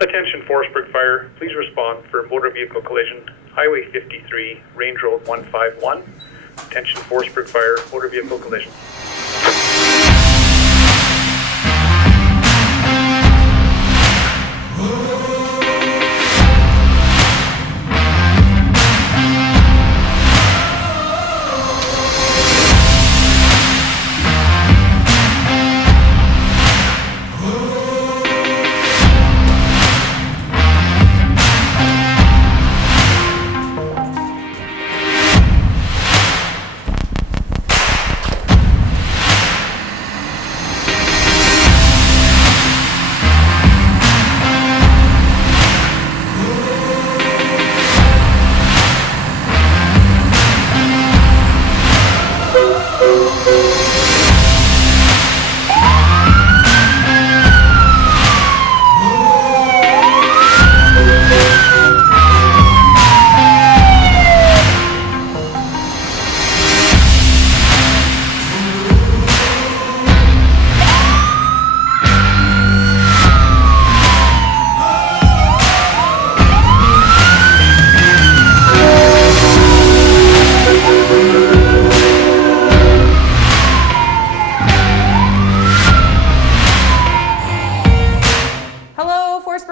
Attention Forestburg Fire, please respond for motor vehicle collision, Highway 53, Range Road 151. Attention Forestburg Fire, motor vehicle collision.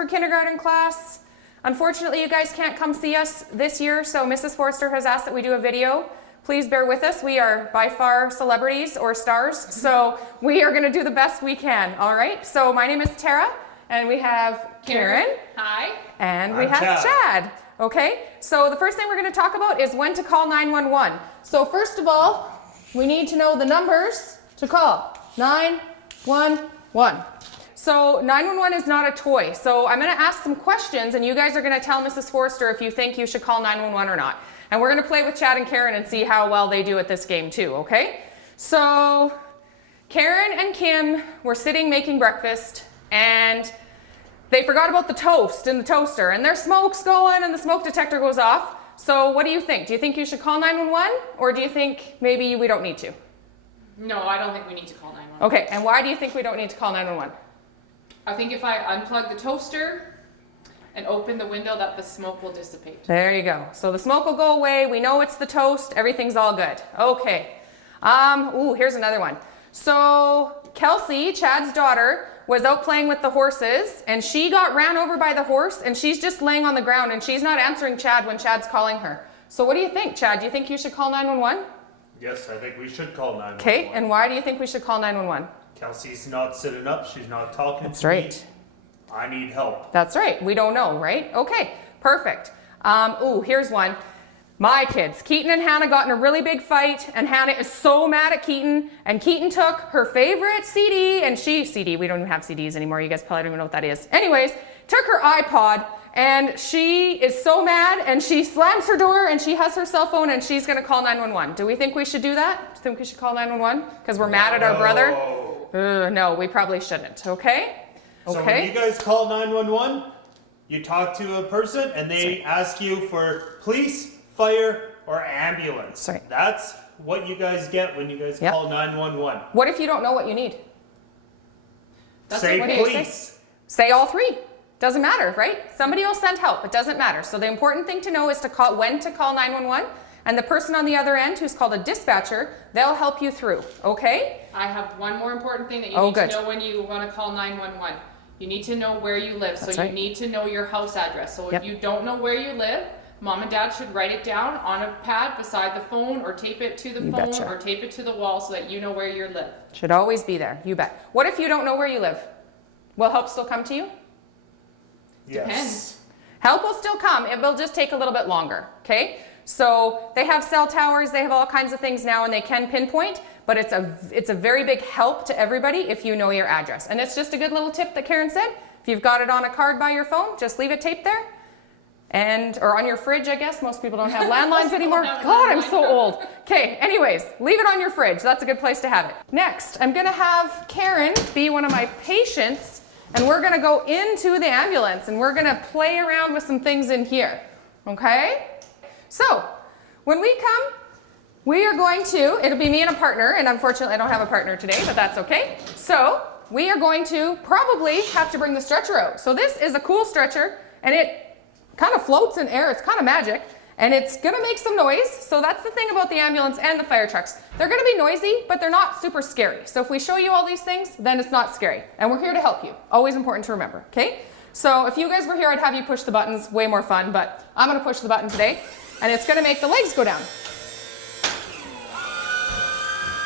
Kindergarten class. Unfortunately, you guys can't come see us this year, so Mrs. Forster has asked that we do a video. Please bear with us. We are by far celebrities or stars, so we are going to do the best we can, all right? So my name is Tara, and we have Karen. Hi. And we have Chad. Okay, so the first thing we're going to talk about is when to call 911. So first of all, we need to know the numbers to call 911. So 911 is not a toy. So I'm going to ask some questions and you guys are going to tell Mrs. Forster if you think you should call 911 or not. And we're going to play with Chad and Karen and see how well they do at this game too, okay? So Karen and Kim were sitting making breakfast and they forgot about the toast in the toaster and their smoke's going and the smoke detector goes off. So what do you think? Do you think you should call 911 or do you think maybe we don't need to? No, I don't think we need to call 911. Okay, and why do you think we don't need to call 911? I think if I unplug the toaster and open the window that the smoke will dissipate. There you go. So the smoke will go away. We know it's the toast. Everything's all good. Okay. Here's another one. So Kelsey, Chad's daughter, was out playing with the horses and she got ran over by the horse and she's just laying on the ground and she's not answering Chad when Chad's calling her. So what do you think, Chad? Do you think you should call 911? Yes, I think we should call 911. Okay, and why do you think we should call 911? Kelsey's not sitting up. She's not talking That's to right. me. I need help. That's right. We don't know, right? Okay, perfect. Here's one. My kids, Keaton and Hannah got in a really big fight and Hannah is so mad at Keaton and Keaton took her favorite CD and we don't even have CDs anymore. You guys probably don't even know what that is. Anyways, took her iPod and she is so mad and she slams her door and she has her cell phone and she's going to call 911. Do we think we should do that? Do you think we should call 911? Because we're mad at our brother? No, we probably shouldn't, okay? So when you guys call 911, you talk to a person and they ask you for police, fire, or ambulance. Right. That's what you guys get when you guys call 911. What if you don't know what you need? Say police. Say all three. Doesn't matter, right? Somebody will send help. It doesn't matter. So the important thing to know is to call when to call 911. And the person on the other end, who's called a dispatcher, they'll help you through, okay? I have one more important thing that you need to know when you want to call 911. You need to know where you live. So you need to know your house address. So if you don't know where you live, Mom and Dad should write it down on a pad beside the phone or tape it to the phone or tape it to the wall so that you know where you live. Should always be there, you bet. What if you don't know where you live? Will help still come to you? Yes. Depends. Help will still come. It will just take a little bit longer, okay? So they have cell towers, they have all kinds of things now and they can pinpoint, but it's a very big help to everybody if you know your address. And it's just a good little tip that Karen said. If you've got it on a card by your phone, just leave it taped there. Or on your fridge, I guess. Most people don't have landlines anymore. God, I'm so old. Okay, anyways, leave it on your fridge. That's a good place to have it. Next, I'm gonna have Karen be one of my patients and we're gonna go into the ambulance and we're gonna play around with some things in here, okay? So, when we come, we are going to, it'll be me and a partner, and unfortunately I don't have a partner today, but that's okay. So, we are going to probably have to bring the stretcher out. So this is a cool stretcher, and it kind of floats in air. It's kind of magic, and it's gonna make some noise. So that's the thing about the ambulance and the fire trucks. They're gonna be noisy, but they're not super scary. So if we show you all these things, then it's not scary. And we're here to help you. Always important to remember, okay? So if you guys were here, I'd have you push the buttons, way more fun, but I'm gonna push the button today, and it's gonna make the legs go down.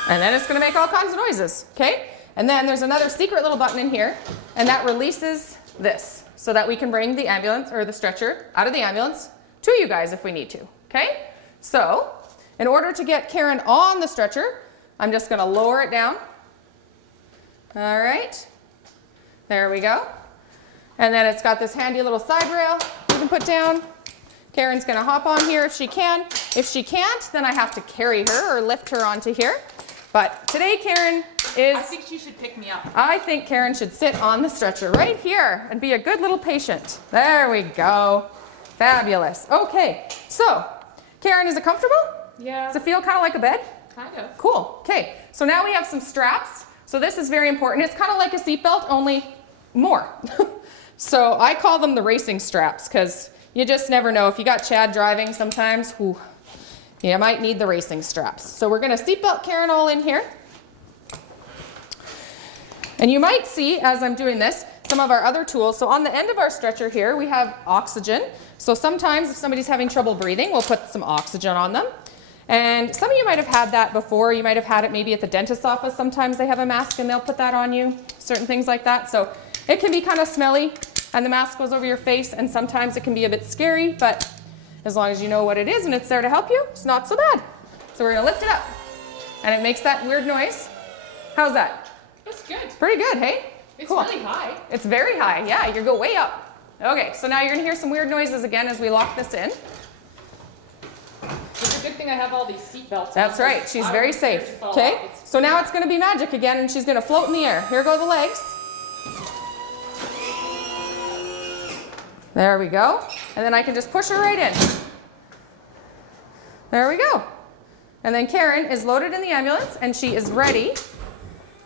And then it's gonna make all kinds of noises, okay? And then there's another secret little button in here, and that releases this, so that we can bring the ambulance, or the stretcher, out of the ambulance to you guys if we need to, okay? So, in order to get Karen on the stretcher, I'm just gonna lower it down. All right, there we go. And then it's got this handy little side rail you can put down. Karen's gonna hop on here if she can. If she can't, then I have to carry her or lift her onto here. But today Karen is... I think she should pick me up. I think Karen should sit on the stretcher right here and be a good little patient. There we go. Fabulous. Okay, so Karen, is it comfortable? Yeah. Does it feel kind of like a bed? Kind of. Cool. Okay, so now we have some straps. So this is very important. It's kind of like a seatbelt, only more. So I call them the racing straps because you just never know. If you got Chad driving sometimes, whew, you might need the racing straps. So we're going to seatbelt Karen all in here. And you might see, as I'm doing this, some of our other tools. So on the end of our stretcher here, we have oxygen. So sometimes if somebody's having trouble breathing, we'll put some oxygen on them. And some of you might have had that before. You might have had it maybe at the dentist's office. Sometimes they have a mask and they'll put that on you, certain things like that. So it can be kind of smelly and the mask goes over your face, and sometimes it can be a bit scary, but as long as you know what it is and it's there to help you, it's not so bad. So we're gonna lift it up and it makes that weird noise. How's that? It's good. Pretty good, hey? It's Cool. really high. It's very high, yeah, you go way up. Okay, so now you're gonna hear some weird noises again as we lock this in. It's a good thing I have all these seat belts. That's right, she's very safe. Okay, so now it's gonna be magic again and she's gonna float in the air. Here go the legs. There we go. And then I can just push her right in. There we go. And then Karen is loaded in the ambulance and she is ready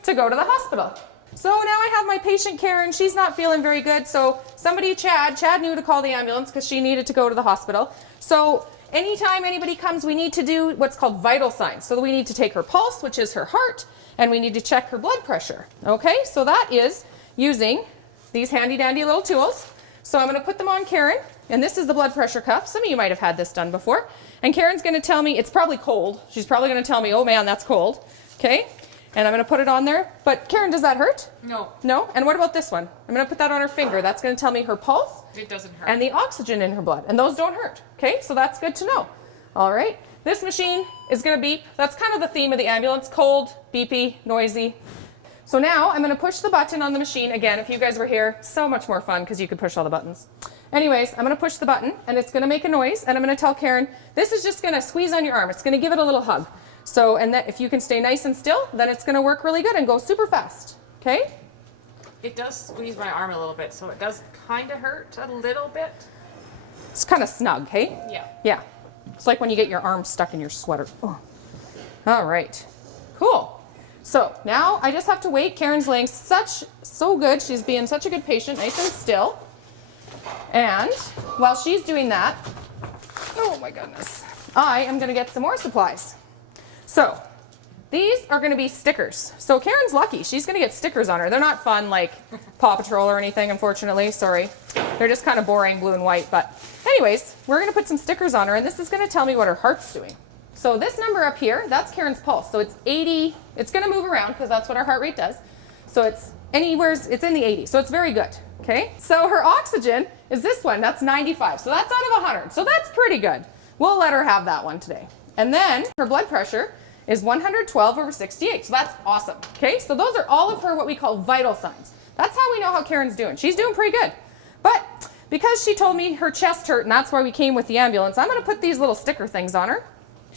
to go to the hospital. So now I have my patient Karen. She's not feeling very good. So somebody, Chad knew to call the ambulance because she needed to go to the hospital. So anytime anybody comes, we need to do what's called vital signs. So we need to take her pulse, which is her heart, and we need to check her blood pressure. Okay, so that is using these handy dandy little tools. So I'm going to put them on Karen, and this is the blood pressure cuff. Some of you might have had this done before. And Karen's going to tell me, it's probably cold. She's probably going to tell me, oh man, that's cold. Okay, and I'm going to put it on there. But Karen, does that hurt? No. No? And what about this one? I'm going to put that on her finger. That's going to tell me her pulse. It doesn't hurt. And the oxygen in her blood. And those don't hurt. Okay, so that's good to know. All right, this machine is going to beep. That's kind of the theme of the ambulance. Cold, beepy, noisy. So now I'm going to push the button on the machine. Again, if you guys were here, so much more fun because you could push all the buttons. Anyways, I'm going to push the button and it's going to make a noise, and I'm going to tell Karen, this is just going to squeeze on your arm. It's going to give it a little hug. So, and that if you can stay nice and still, then it's going to work really good and go super fast. Okay? It does squeeze my arm a little bit, so it does kind of hurt a little bit. It's kind of snug, hey? Yeah. Yeah. It's like when you get your arm stuck in your sweater. Oh. All right. Cool. So now I just have to wait. Karen's laying so good. She's being such a good patient, nice and still. And while she's doing that, oh my goodness, I am going to get some more supplies. So these are going to be stickers. So Karen's lucky. She's going to get stickers on her. They're not fun like Paw Patrol or anything, unfortunately. Sorry. They're just kind of boring, blue and white. But anyways, we're going to put some stickers on her, and this is going to tell me what her heart's doing. So this number up here, that's Karen's pulse. So it's 80. It's going to move around because that's what our heart rate does. So it's it's in the 80. So it's very good. Okay. So her oxygen is this one. That's 95. So that's out of 100. So that's pretty good. We'll let her have that one today. And then her blood pressure is 112/68. So that's awesome. Okay. So those are all of her what we call vital signs. That's how we know how Karen's doing. She's doing pretty good. But because she told me her chest hurt and that's why we came with the ambulance, I'm going to put these little sticker things on her.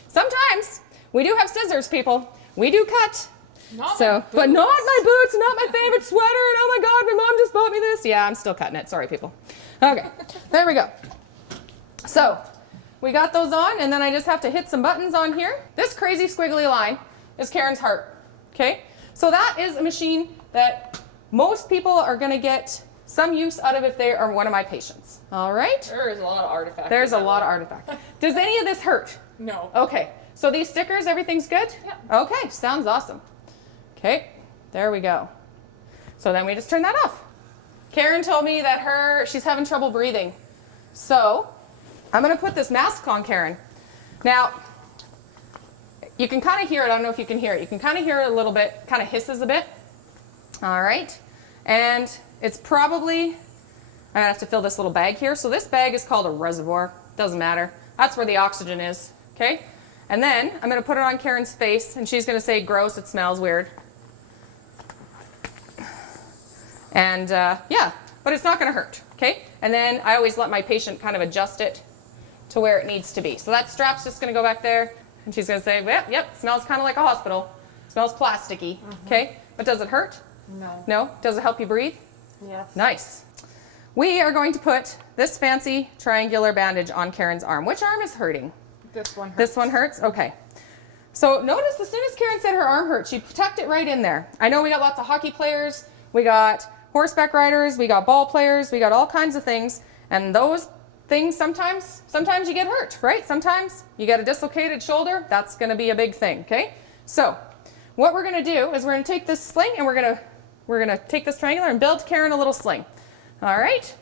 Sometimes we do have scissors, people. We do cut. But not my boots, not my favorite sweater, and oh my God, my mom just bought me this. Yeah, I'm still cutting it. Sorry, people. Okay, there we go. So we got those on, and then I just have to hit some buttons on here. This crazy squiggly line is Karen's heart. Okay, so that is a machine that most people are going to get some use out of if they are one of my patients. All right? There is a lot of artifacts. There's a lot of artifacts. Does any of this hurt? No. Okay. So these stickers, everything's good? Yeah. Okay, sounds awesome. Okay, there we go. So then we just turn that off. Karen told me that she's having trouble breathing. So I'm going to put this mask on Karen. Now, you can kind of hear it. I don't know if you can hear it. You can kind of hear it a little bit, kind of hisses a bit. All right. And it's probably, I'm going to have to fill this little bag here. So this bag is called a reservoir. Doesn't matter. That's where the oxygen is. Okay. And then I'm going to put it on Karen's face, and she's going to say, gross, it smells weird. And yeah, but it's not going to hurt. Okay. And then I always let my patient kind of adjust it to where it needs to be. So that strap's just going to go back there, and she's going to say, yep, smells kind of like a hospital. Smells plasticky. Okay. But does it hurt? No. No? Does it help you breathe? Yes. Nice. We are going to put this fancy triangular bandage on Karen's arm. Which arm is hurting? This one hurts. This one hurts? Okay. So notice as soon as Karen said her arm hurt, she tucked it right in there. I know we got lots of hockey players, we got horseback riders, we got ball players, we got all kinds of things. And those things sometimes you get hurt, right? Sometimes you get a dislocated shoulder. That's going to be a big thing, okay? So what we're going to do is we're going to take this sling and we're going to take this triangular and build Karen a little sling. All right?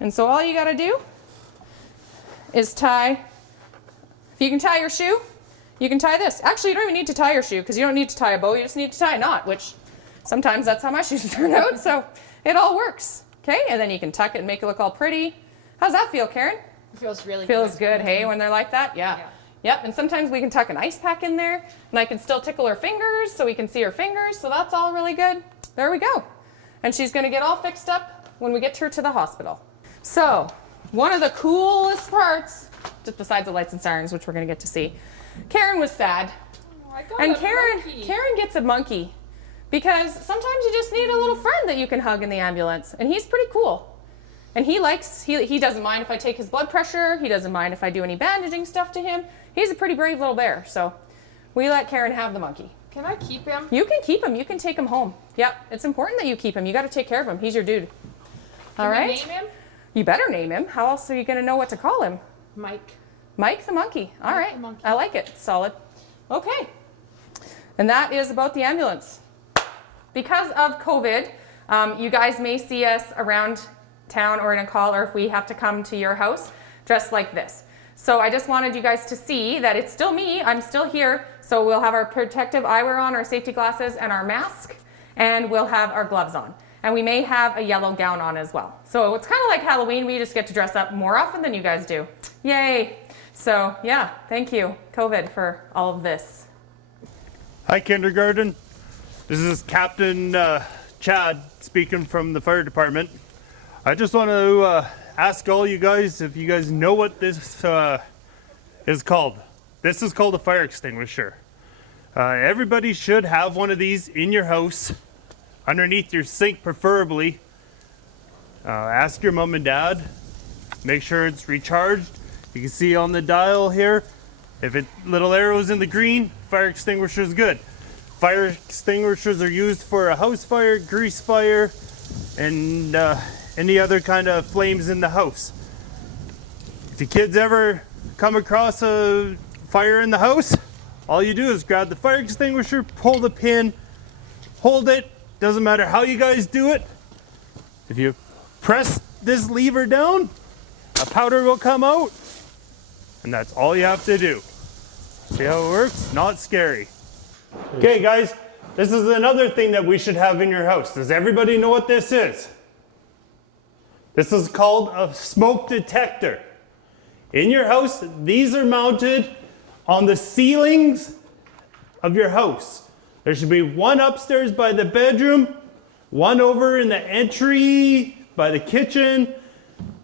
And so all you got to do is tie, if you can tie your shoe, you can tie this. Actually, you don't even need to tie your shoe because you don't need to tie a bow. You just need to tie a knot, which sometimes that's how my shoes turn out. So it all works. Okay? And then you can tuck it and make it look all pretty. How's that feel, Karen? It feels really Feels good, hey, when they're like that? Yeah. Yep, and sometimes we can tuck an ice pack in there, and I can still tickle her fingers so we can see her fingers, so that's all really good. There we go. And she's going to get all fixed up when we get her to the hospital. So, one of the coolest parts, just besides the lights and sirens, which we're going to get to see, Karen was sad. Oh, I got And a monkey. Karen gets a monkey because sometimes you just need a little friend that you can hug in the ambulance, and he's pretty cool. And he doesn't mind if I take his blood pressure. He doesn't mind if I do any bandaging stuff to him. He's a pretty brave little bear. So we let Karen have the monkey. Can I keep him? You can keep him. You can take him home. Yep. It's important that you keep him. You got to take care of him. He's your dude. All right? Can I name him? You better name him. How else are you going to know what to call him? Mike. Mike the monkey. All Mike right. the monkey. I like it. Solid. Okay. And that is about the ambulance. Because of COVID, you guys may see us around town or in a call, or if we have to come to your house dressed like this. So I just wanted you guys to see that it's still me, I'm still here. So we'll have our protective eyewear on, our safety glasses, and our mask, and we'll have our gloves on. And we may have a yellow gown on as well. So it's kind of like Halloween, we just get to dress up more often than you guys do. Yay! So yeah, thank you, COVID, for all of this. Hi, kindergarten. This is Captain Chad speaking from the fire department. I just want to ask all you guys if you guys know what this is called. This is called a fire extinguisher. Everybody should have one of these in your house, underneath your sink preferably. Ask your mom and dad. Make sure it's recharged. You can see on the dial here, if it little arrows in the green, fire extinguisher is good. Fire extinguishers are used for a house fire, grease fire, and any other kind of flames in the house. If your kids ever come across a fire in the house, all you do is grab the fire extinguisher, pull the pin, hold it, doesn't matter how you guys do it. If you press this lever down, a powder will come out, and that's all you have to do. See how it works? Not scary. Okay guys, this is another thing that we should have in your house. Does everybody know what this is? This is called a smoke detector. In your house, these are mounted on the ceilings of your house. There should be one upstairs by the bedroom, one over in the entry by the kitchen,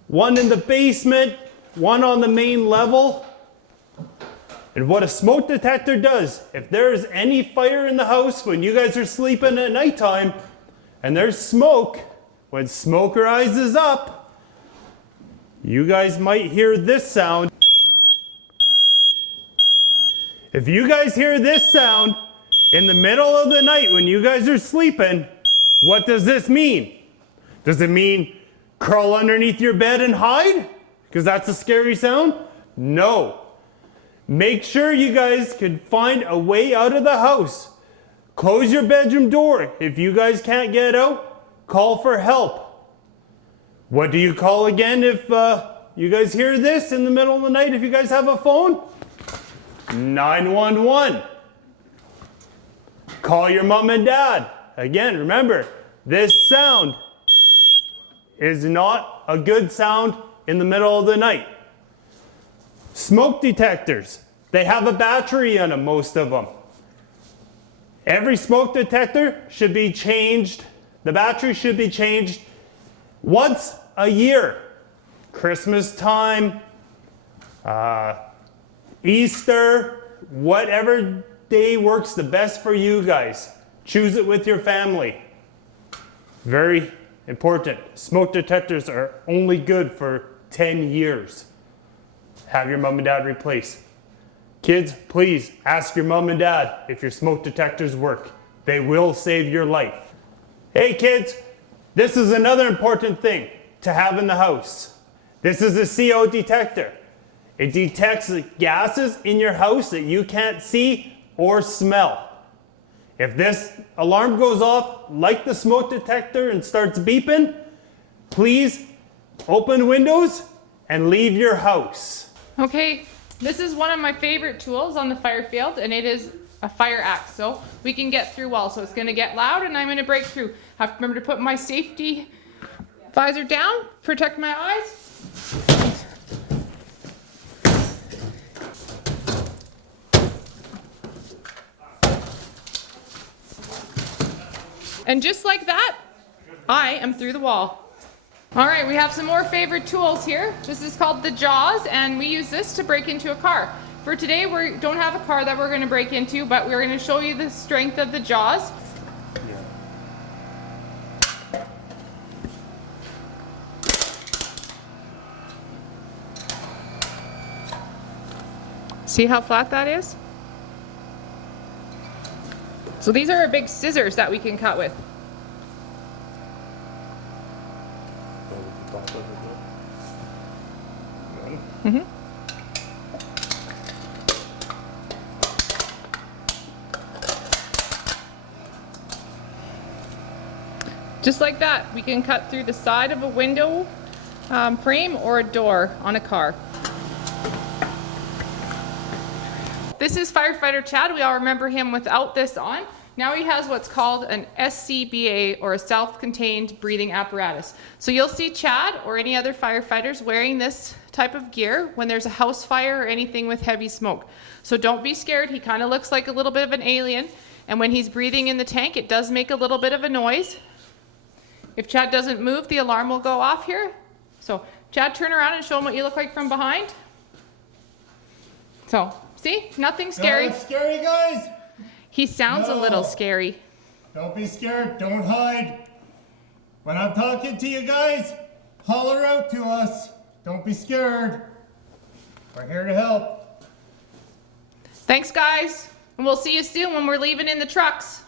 one in the basement, one on the main level. And what a smoke detector does, if there's any fire in the house when you guys are sleeping at nighttime and there's smoke, when smoke rises up, you guys might hear this sound. If you guys hear this sound in the middle of the night when you guys are sleeping, What does this mean? Does it mean crawl underneath your bed and hide? Because that's a scary sound? No. Make sure you guys can find a way out of the house. Close your bedroom door. If you guys can't get out, call for help. What do you call again if you guys hear this in the middle of the night, if you guys have a phone? 911. Call your mom and dad. Again, remember, this sound is not a good sound in the middle of the night. Smoke detectors, they have a battery in them, most of them. Every smoke detector should be changed. The battery should be changed once a year. Christmas time, Easter, whatever day works the best for you guys. Choose it with your family. Very important. Smoke detectors are only good for 10 years. Have your mom and dad replace. Kids, please ask your mom and dad if your smoke detectors work. They will save your life. Hey kids, this is another important thing to have in the house. This is a CO detector. It detects the gases in your house that you can't see or smell. If this alarm goes off like the smoke detector and starts beeping, please open windows and leave your house. Okay, this is one of my favorite tools on the fire field, and it is a fire axe. So we can get through walls. So it's gonna get loud and I'm gonna break through. Have to remember to put my safety visor down, protect my eyes. And just like that, I am through the wall. All right, we have some more favorite tools here. This is called the jaws, and we use this to break into a car. For today, we don't have a car that we're gonna break into, but we're gonna show you the strength of the jaws. See how flat that is? So these are our big scissors that we can cut with. Mm-hmm. Just like that, we can cut through the side of a window frame or a door on a car. This is firefighter Chad. We all remember him without this on. Now he has what's called an SCBA, or a self-contained breathing apparatus. So you'll see Chad or any other firefighters wearing this type of gear when there's a house fire or anything with heavy smoke. So don't be scared. He kind of looks like a little bit of an alien. And when he's breathing in the tank, it does make a little bit of a noise. If Chad doesn't move, the alarm will go off here. So Chad, turn around and show him what you look like from behind. So, see? Nothing scary. Not scary, guys. He sounds a little scary. Don't be scared. Don't hide. When I'm talking to you guys, holler out to us. Don't be scared. We're here to help. Thanks, guys. And we'll see you soon when we're leaving in the trucks.